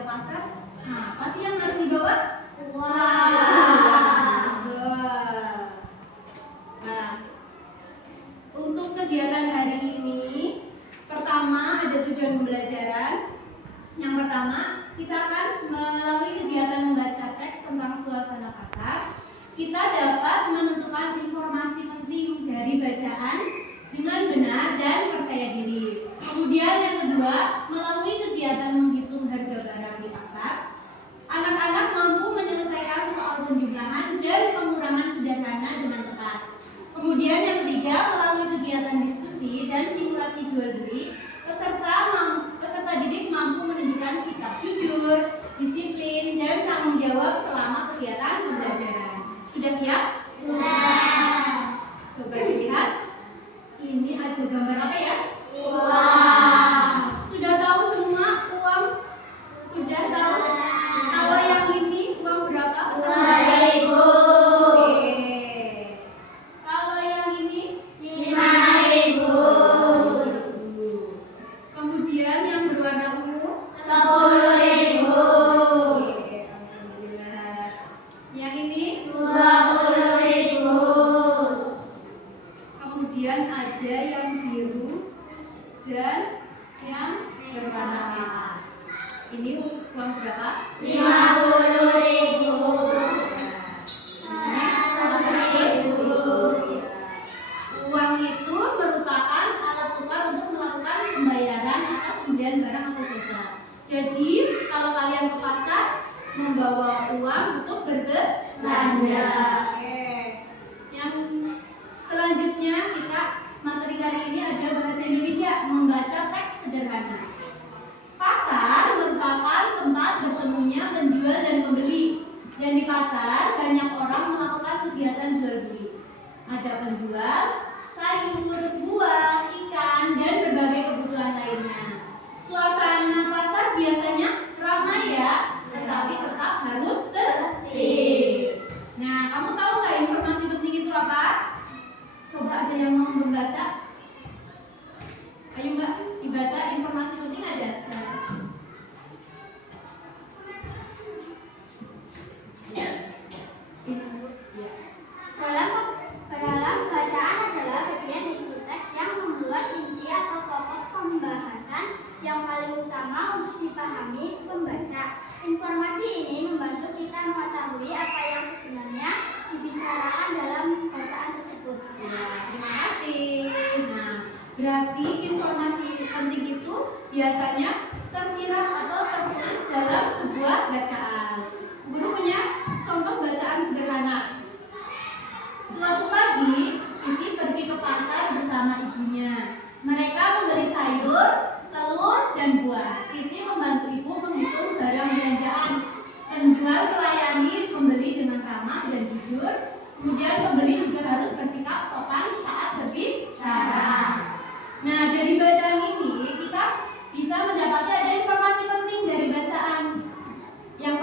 ke pasar, apa sih yang harus dibawa? Uang. Nah, untuk kegiatan hari ini, pertama ada tujuan pembelajaran. Yang pertama, kita akan melalui kegiatan membaca teks tentang suasana pasar, kita dapat menentukan informasi penting dari bacaan dengan benar dan percaya diri. Kemudian yang kedua, melalui kegiatan menghitung harga barang di pasar, anak-anak mampu menyelesaikan soal penjumlahan dan pengurangan sederhana dengan tepat. Kemudian yang ketiga, melalui kegiatan diskusi dan simulasi jual beli, peserta didik mampu menunjukkan sikap jujur, disiplin, dan tanggung jawab selama kegiatan pembelajaran. Sudah siap? Sudah. Coba dilihat. Ini ada gambar apa ya? Uang. Sudah tahu semua uang? Sudah tahu? Kalau yang ini uang berapa? 2.000. Oke. Kalau yang ini 5.000. Kemudian yang berwarna ungu 10.000. Oke, alhamdulillah. Yang ini 20.000. kemudian ada yang biru dan yang berwarna merah. Ini uang berapa? 50.000. Uang itu merupakan alat tukar untuk melakukan pembayaran atas pembelian barang atau jasa. Jadi kalau kalian ke pasar membawa uang untuk berbelanja. Oke. Yang selanjutnya kita materi kali ini ada bahasa Indonesia, membaca teks sederhana. Pasar merupakan tempat bertemunya penjual dan pembeli. Dan di pasar banyak orang melakukan kegiatan jual beli. Ada penjual sayur, buah, ikan, dan berbagai kebutuhan lainnya. Suasana pasar biasanya ramai ya, tetapi tetap harus tertib. Nah, kamu tahu nggak informasi penting itu apa? Coba ada yang mau membaca? Ayo Mbak, dibaca informasi penting ada. Dalam bacaan adalah bagian isi teks yang membuat inti atau pokok pembahasan yang paling utama untuk dipahami pembaca. Informasi ini membantu kita mengetahui apa yang sebenarnya dibicarakan dalam bacaan tersebut. Ya, terima kasih. Nah, berarti informasi penting itu biasanya tersirat atau tertulis dalam sebuah bacaan. Guru punya contoh bacaan sederhana. Suatu pagi, Siti pergi ke pasar bersama ibunya. Mereka membeli sayur, telur, dan buah. Siti membantu ibu menghitung barang belanjaan. Penjual melayani pembeli dengan ramah dan jujur. Kemudian pembeli juga harus bersikap sopan saat berbicara. Nah, dari bacaan ini kita bisa mendapati ada informasi penting dari bacaan. Yang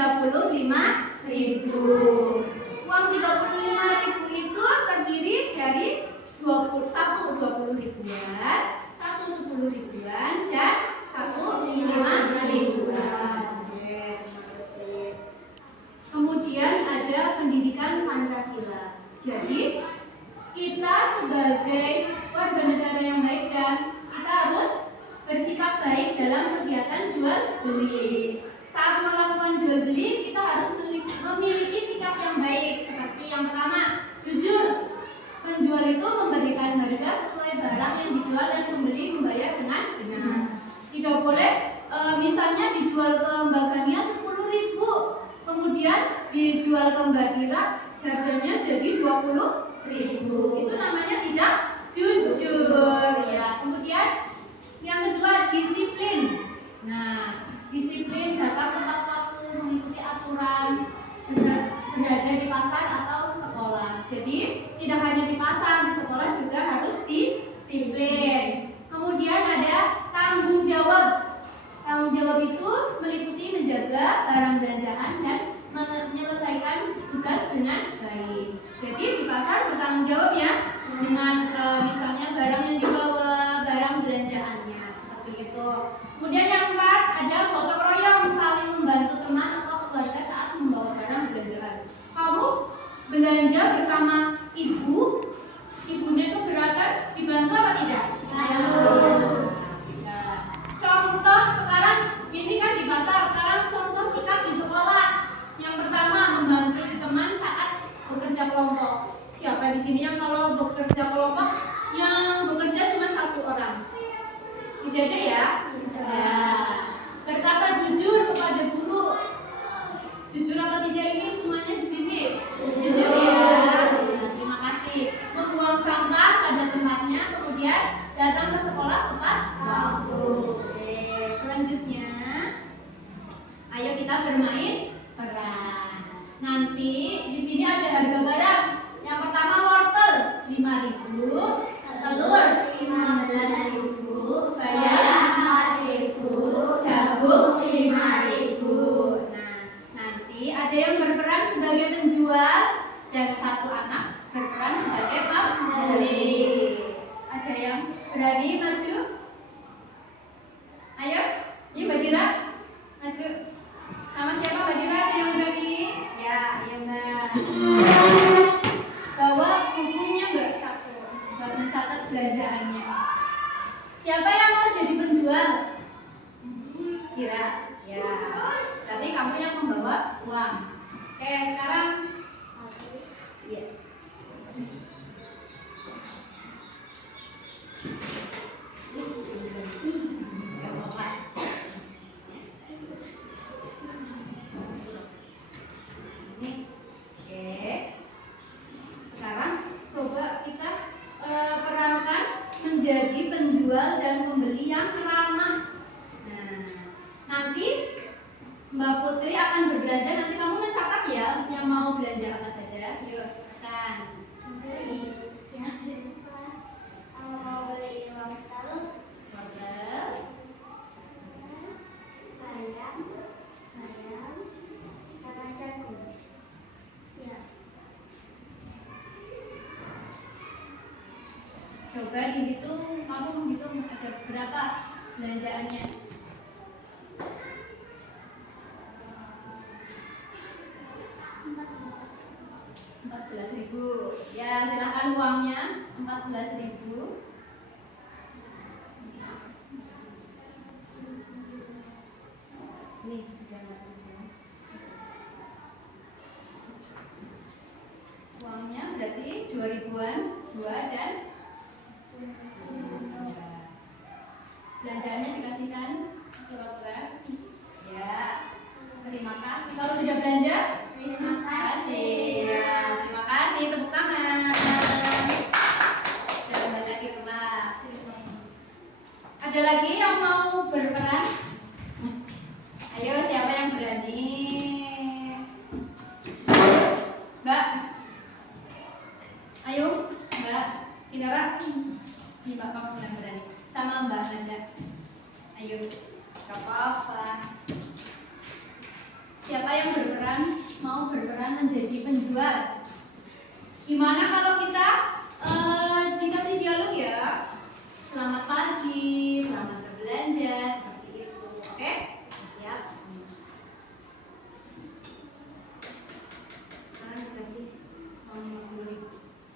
35.000. Uang 35.000 itu terdiri dari 20 ribuan, 10 ribuan, dan 5 ribuan. Oke, terima kasih. Kemudian ada pendidikan Pancasila. Jadi kita sebagai warga negara yang baik dan kita harus bersikap baik dalam kegiatan jual beli. Saat melakukan jual beli kita harus memiliki sikap yang baik. Seperti yang pertama, jujur. Penjual itu memberikan harga sesuai barang yang dijual dan pembeli membayar dengan benar. Tidak boleh misalnya dijual ke Mbak Gania 10.000, kemudian dijual ke Mbak Dira harganya jadi 20.000. Itu namanya tidak jujur ya. Kemudian yang kedua, disiplin. Nah, disiplin datang tepat waktu, mengikuti aturan, berada di pasar atau sekolah. Jadi tidak hanya di pasar, di sekolah juga harus disiplin. Kemudian ada tanggung jawab. Tanggung jawab itu meliputi menjaga barang belanjaan dan menyelesaikan tugas dengan baik. Jadi di pasar bertanggung jawab ya dengan misalnya barang yang dibawa, barang belanjaannya, seperti itu. Kemudian yang keempat ada gotong royong, saling membantu teman atau keluarga saat membawa barang belanjaan. Kamu belanja bersama ibunya itu beragam, dibantu apa tidak? Contoh sekarang ini kan di pasar, sekarang contoh sikap di sekolah. Yang pertama, membantu teman saat bekerja kelompok. Siapa di sini yang kalau bekerja kelompok yang bekerja cuma 1 orang? Tidak ada ya? Ya. Berkata jujur kepada guru. Jujur apa tidak ini semuanya di sini? Jujur ya. Terima kasih. Membuang sampah pada tempatnya, kemudian datang ke sekolah tepat waktu. Selanjutnya, ayo kita bermain peran. Nanti di sini ada harga barang. Yang pertama wortel 5.000, telur 15.000, bayam 4.000, jagung 5.000. Nah, nanti ada yang berperan sebagai penjual dan 1 anak berperan sebagai pembeli. Ada yang berani maju? Ayo, ini Mbak Dira maju. Nama siapa Mbak Dira? Ada yang berani? Ya, iya Mbak. Bawa bukunya Mbak 1 buat mencatat belanjaannya. Siapa yang mau jadi penjual? Dira? Ya. Berarti kamu yang membawa uang. Oke, sekarang ya. Sekarang coba kita perankan menjadi penjual dan pembeli yang ramah. Nah, nanti Mbak Putri akan berbelanja. Nanti kamu mencatat ya yang mau belanja apa saja. Yuk, kan. Mau beli wortel, bayam, sama jagung. Ya. Coba dihitung, kamu menghitung ada berapa belanjaannya. 14.000. Ya, silakan uangnya 14.000. Nih, uangnya berarti 2.000-an, 2 dan belanjaannya dikasihkan pura-pura. Ya, terima kasih. Kalau sudah belanja, terima kasih. Ya, terima kasih. Tepuk tangan. Sudah kembali lagi ke Mbak. Ada lagi yang mau berperan? Ayo, siapa yang berani? Mbak. Ayo, Mbak. Indra. Ini Mbak kamu yang berani. Sama Mbak Nanda. Ayo, gak apa-apa. Siapa yang mau berperan menjadi penjual? Gimana kalau kita dikasih dialog ya? Selamat pagi, selamat berbelanja, seperti itu. Oke? Siap? Sekarang dikasih uang 50.000.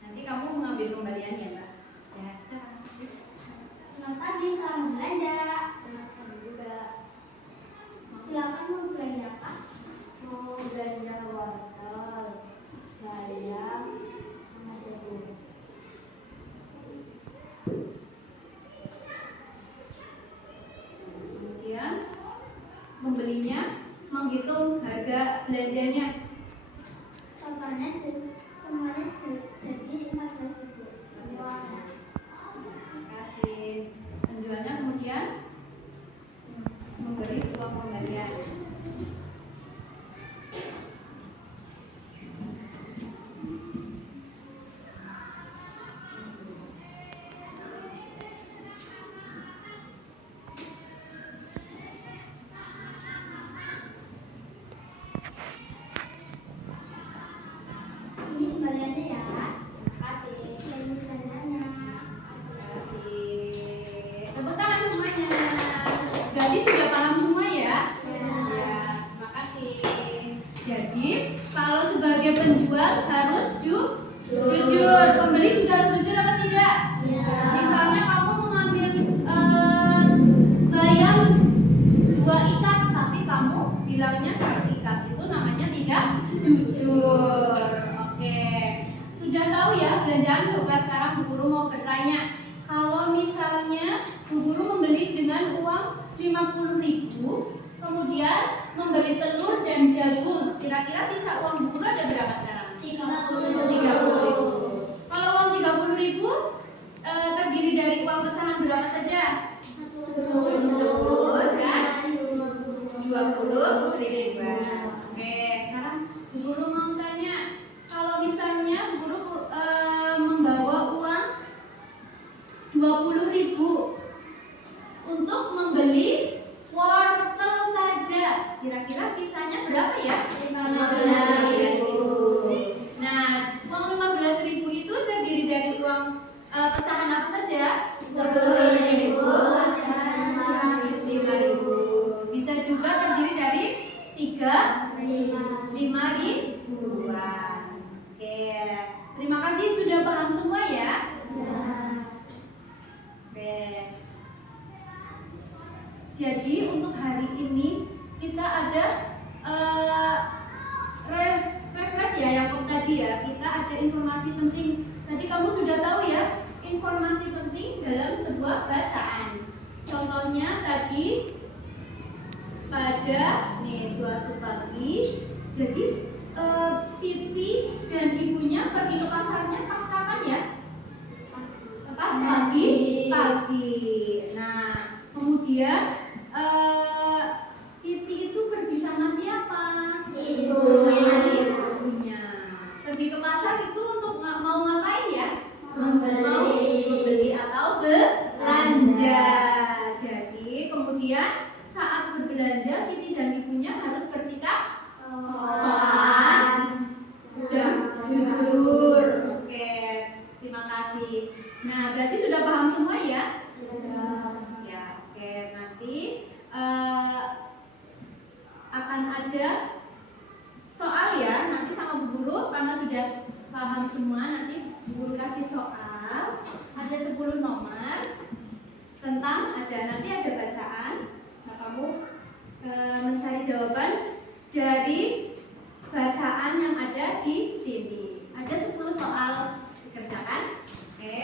Nanti kamu mengambil kembalian ya, Mbak? Ya, sekarang. Selamat pagi, selamat belanja. Selamat pagi juga. Silakan mau belanja apa? Mau belanja wortel, bayam, sama jagung. Kemudian membelinya, menghitung harga belanjanya. Totalnya semuanya jadi 15.000. Semuanya. Terima kasih. Penjualnya kemudian memberi uang kembalian. Ini kembaliannya ya. Terima kasih. Ini kembaliannya. Tepuk tangan semuanya. Berarti sudah paham semua ya? Ya, terima kasih. Jadi, kalau sebagai penjual harus jujur. Pembeli juga harus jujur apa tidak? Misalnya kamu mengambil bayam 2 ikat, tapi kamu bilangnya 1 ikat. Itu namanya tidak jujur. Oke. Sudah tahu ya belanjaan? Coba sekarang Bu Guru mau bertanya. Kalau misalnya Bu Guru membeli dengan uang 50.000, kemudian membeli telur dan jagung, kira-kira sisa uang Bu Guru ada berapa sekarang? 30.000. Kalau uang 30.000 terdiri dari uang pecahan berapa saja? 10 dan 20.000. Oke, sekarang Bu Guru mau tanya, kalau misalnya Bu Guru membawa uang 20.000 untuk membeli wortel saja, kira-kira sisanya berapa ya? 15.000. Nah, uang 15.000 itu terdiri dari uang pecahan apa saja? 10.000, 5.000. Bisa juga terdiri dari 5.000-an. Oke, terima kasih sudah paham semua ya. Oke. Jadi untuk hari ini kita ada refresh ya yang tadi ya. Kita ada informasi penting. Tadi kamu sudah tahu ya informasi penting dalam sebuah bacaan. Contohnya tadi pada suatu pagi. Jadi Siti dan ibunya pergi ke pasarnya pas kapan ya? Pas pagi. Nah, kemudian Siti itu pergi sama siapa? Ibunya. Pergi ke pasar itu untuk mau ngapain ya? Mau membeli atau belanja. Jadi kemudian saat berbelanja Siti dan ibunya harus bersikap sopan dan jujur. Oke, terima kasih. Nah, berarti sudah paham semua ya? Ya, oke. Nanti akan ada soal ya. Nanti sama Bu Guru karena sudah paham semua. Nanti Bu Guru kasih soal. Ada 10 nomor tentang nanti ada bacaan. Nah, kamu mencari jawaban dari bacaan yang ada di sini. Ada 10 soal dikerjakan. Oke.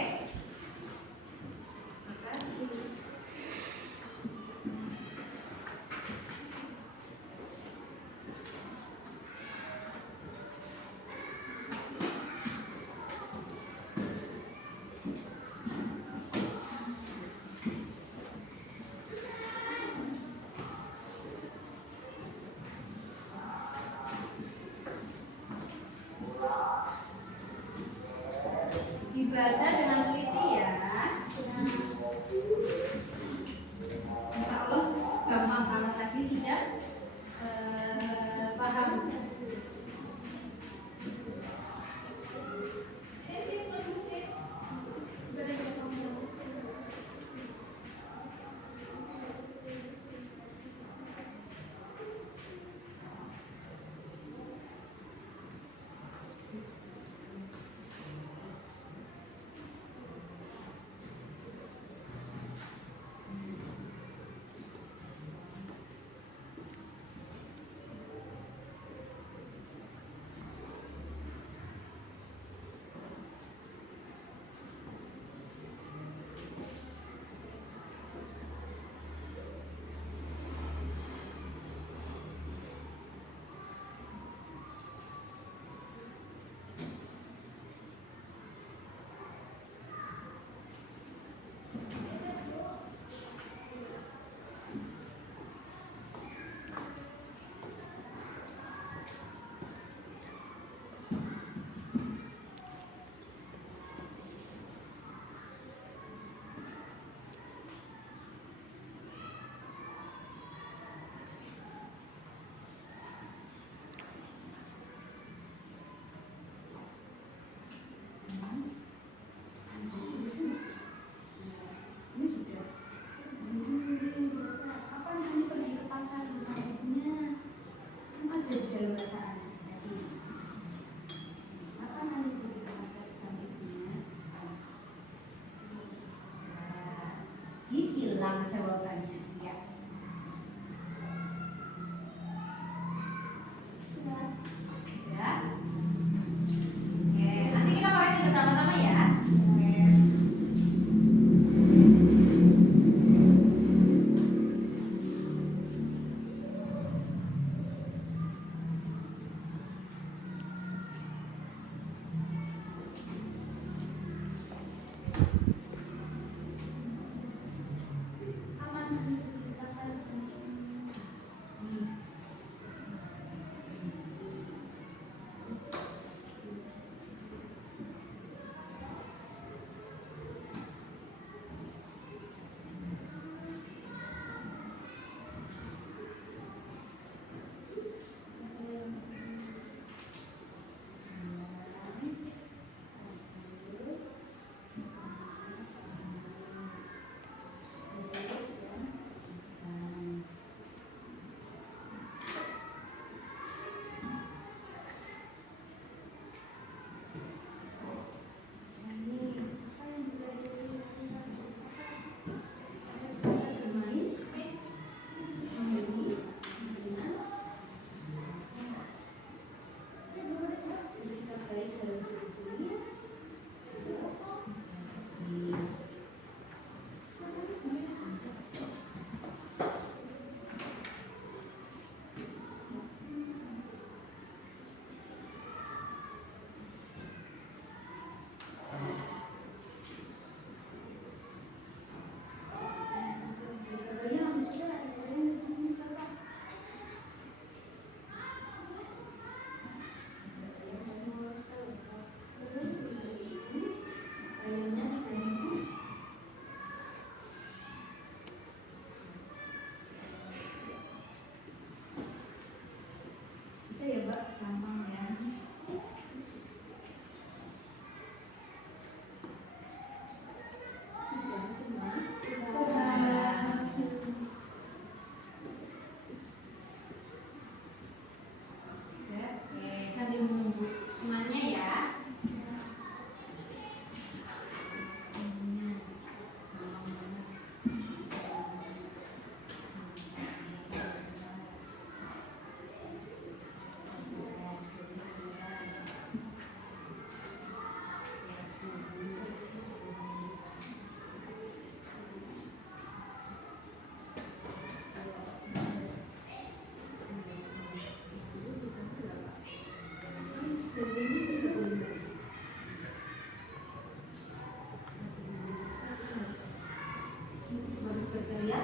Makasih. Dibaca dengan teliti ya. Insya Allah gampang karena tadi sudah paham. benar jawabannya. Ya. Sudah. Sudah. Oke, nanti kita koreksi bersama-sama ya. Oke. Bisa ya, Mbak? Gampang ya. Sudah semua? Sudah. Oke, sambil menunggu temannya ya. Harus berkarya.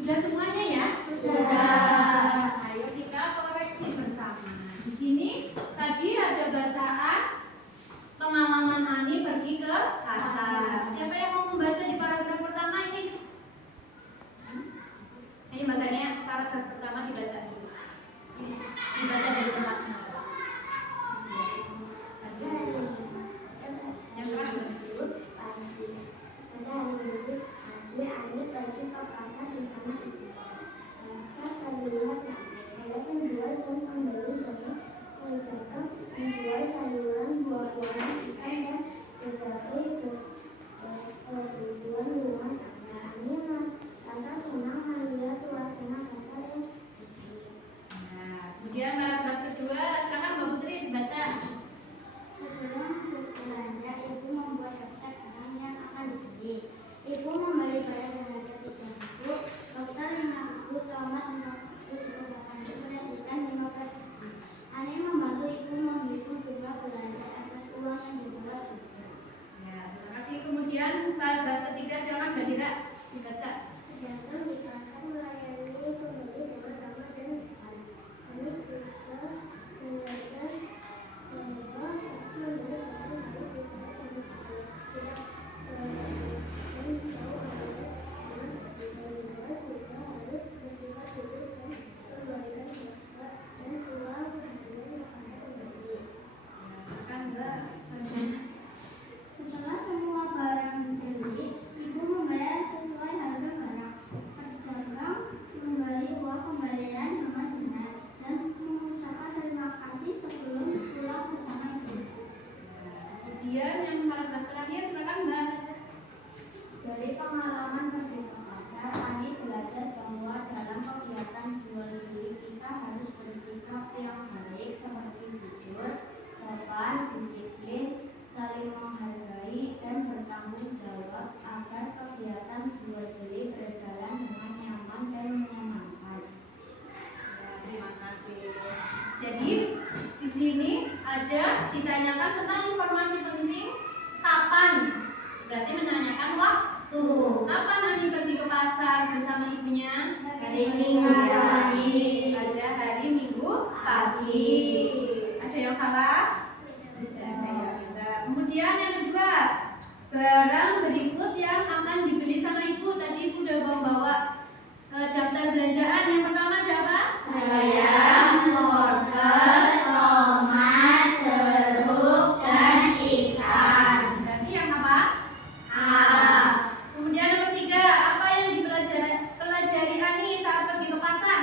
Sudah semuanya ya? Sudah. Ayo kita koreksi bersama. Di sini tadi ada bacaan pengalaman Ani menemani pergi ke pasar. Siapa yang mau membaca di paragraf pertama ini? Ini makanya paragraf pertama dibaca dulu. Ini dibaca dari tempatnya. Yang keras dulu. Pada hari Minggu pagi, Ani pergi ke pasar bersama ibu. Pasar terlihat ramai. Ada penjual dan pembeli banyak. Yang dagang menjual sayuran, buah-buahan, ikan, dan berbagai kebutuhan rumah tangga. Ani merasa senang melihat suasana pasar yang sepi. Nah, kemudian paragraf kedua, silakan Mbak Putri dibaca. Sebelum berbelanja, ibu membuat daftar barang yang akan dibeli. Ibu membeli barang seharga 3.000, dokter 5.000, tomat 50, suku makan beras, ikan 15.000. Ani membantu ibu menghitung jumlah belanja agar uang yang dibawa cukup. Ya, terima kasih. Kemudian paragraf ketiga, silakan Mbak Dira dibaca. Pedagang di pasar melayani pembeli dengan ramah dan depan. Kami juga belajar bahwa saat membeli barang harus bicara terbuka. Tidak dan tahu ada dengan penjual juga harus bersifat jujur dan memberikan pendapat dan uang kepada pembeli. Silakan Mbak. Setelah semua barang dibeli, ibu membayar sesuai harga barang. Pedagang memberi uang kembalian dengan benar dan mengucapkan terima kasih sebelum pulang bersama ibu. Kemudian yang paragraf terakhir, silakan Mbak. Dari pengalaman pergi ke pasar, Ani belajar bahwa dalam kegiatan jual beli kita harus bersikap yang baik seperti jujur, sopan, disiplin, saling menghargai, dan bertanggung jawab agar kegiatan jual beli berjalan dengan nyaman dan menyenangkan. Ya, terima kasih. Jadi di sini ada ditanyakan tentang informasi penting kapan. Berarti menanyakan waktu. Kapan Ani pergi ke pasar bersama ibunya? Hari Minggu pagi. Ada hari Minggu pagi. Ada yang salah? Tidak ada yang benar. Kemudian yang kedua, barang berikut yang akan dibeli sama ibu. Tadi ibu udah bawa daftar belanjaan. Yang pertama ada apa? Ayam, wortel, tomat, jeruk, dan ikan. Berarti yang apa? Kemudian nomor 3, apa yang dipelajari Ani saat pergi ke pasar?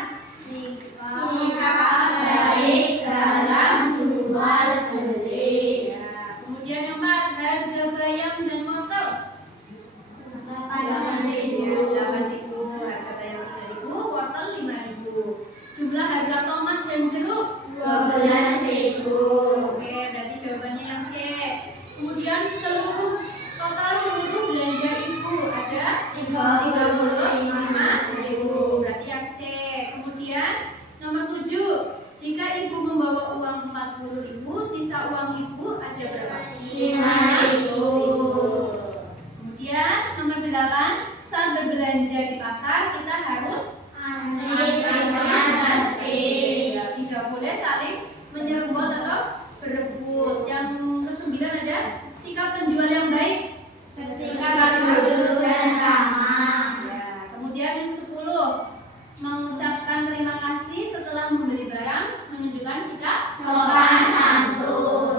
Sikap baik dalam jual beli. Ya. Kemudian yang 4, harga bayam dan wortel. 8.000. 8.000, harga bayam 3.000, wortel 5.000. Jumlah harga tomat dan jeruk 12.000. Oke, berarti jawabannya yang C. Kemudian total seluruh belanja ibu ada 35.000, berarti yang C. Kemudian nomor 7, jika ibu membawa uang 40.000, sisa uang ibu ada berapa? 5.000. Kemudian nomor 8, saat berbelanja di pasar kita harus Antri. tidak boleh saling menyerobot atau berebut. Yang ke-9 ada sikap penjual yang baik. Bersikap jujur dan ramah. Ya. Kemudian yang 10, mengucapkan terima kasih setelah membeli barang, menunjukkan sikap Sopan santun.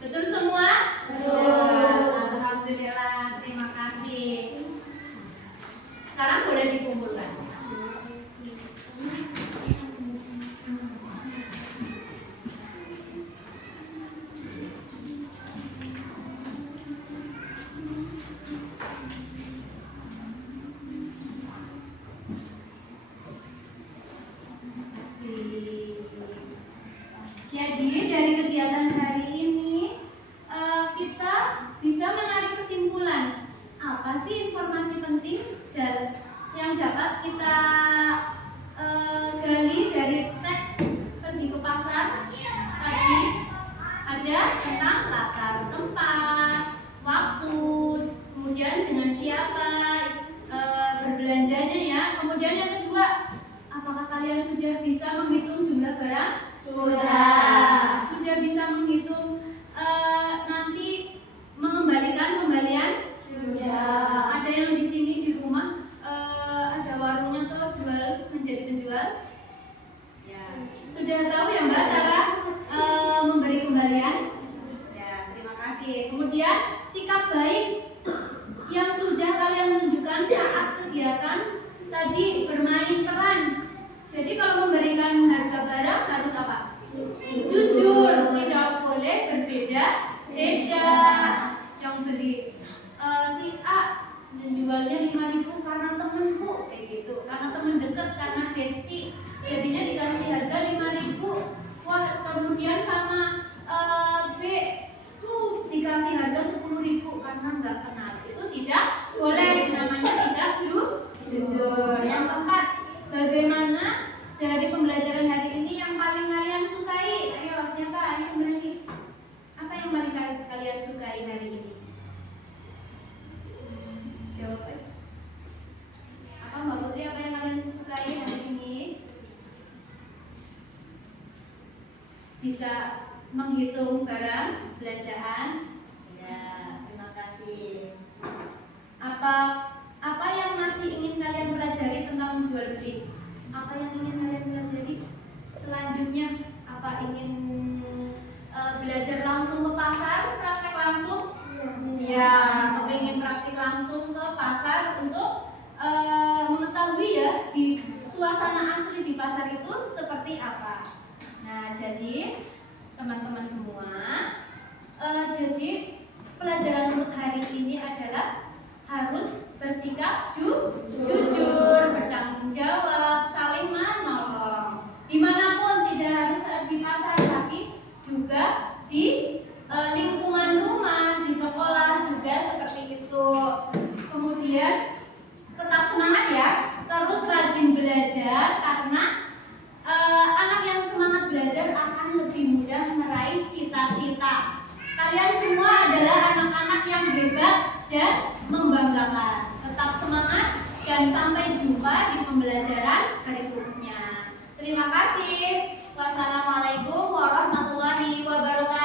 Betul semua? Betul. Alhamdulillah, terima kasih. Sekarang boleh dikumpulkan. Jadi dari kegiatan hari ini kita bisa menarik kesimpulan apa sih informasi penting dan yang dapat kita gali dari teks pergi ke pasar tadi. Ada tentang latar tempat, waktu, kemudian dengan siapa berbelanjanya ya. Kemudian yang kedua, apakah kalian sudah bisa menghitung jumlah barang? Sudah. Sudah bisa menghitung nanti mengembalikan kembalian. Sudah. Ada yang di sini di rumah ada warungnya tuh jual menjadi penjual. Ya, sudah tahu ya Mbak cara memberi kembalian? Ya, terima kasih. Kemudian sikap baik yang sudah kalian tunjukkan saat kegiatan tadi bermain peran. Jadi kalau memberikan harga barang harus apa? Jujur, tidak boleh berbeda-beda. Yang beli si A menjualnya 5.000 karena temenku, kayak gitu. Karena temen deket, karena bestie, jadinya dikasih harga 5.000. Wah, kemudian sama B tuh dikasih harga 10.000 karena nggak kenal. Itu tidak boleh, namanya tidak jujur. Yang keempat, bagaimana dari pembelajaran hari ini yang paling kalian sukai? Ayo, siapa? Ayo berani. Apa yang paling kalian sukai hari ini? Jawab aja. Apa Mbak Putri, apa yang kalian sukai hari ini? Bisa menghitung barang belanjaan? Ya, terima kasih. Apa yang masih ingin kalian pelajari tentang jual beli? Apa yang ingin kalian pelajari? Selanjutnya, apa ingin belajar langsung ke pasar, praktek langsung? Ya, ingin praktik langsung ke pasar untuk mengetahui ya di suasana asli di pasar itu seperti apa. Nah, jadi teman-teman semua, jadi pelajaran untuk hari ini adalah harus bersikap jujur, bertanggung jawab, saling menolong. Dimanapun, tidak harus di pasar, tapi juga di lingkungan rumah, di sekolah juga seperti itu. Kemudian tetap semangat ya, terus rajin belajar karena anak yang semangat belajar akan lebih mudah meraih cita-cita. Kalian semua adalah anak-anak yang hebat dan membanggakan. Tetap semangat dan sampai jumpa di pembelajaran berikutnya. Terima kasih. Wassalamualaikum warahmatullahi wabarakatuh.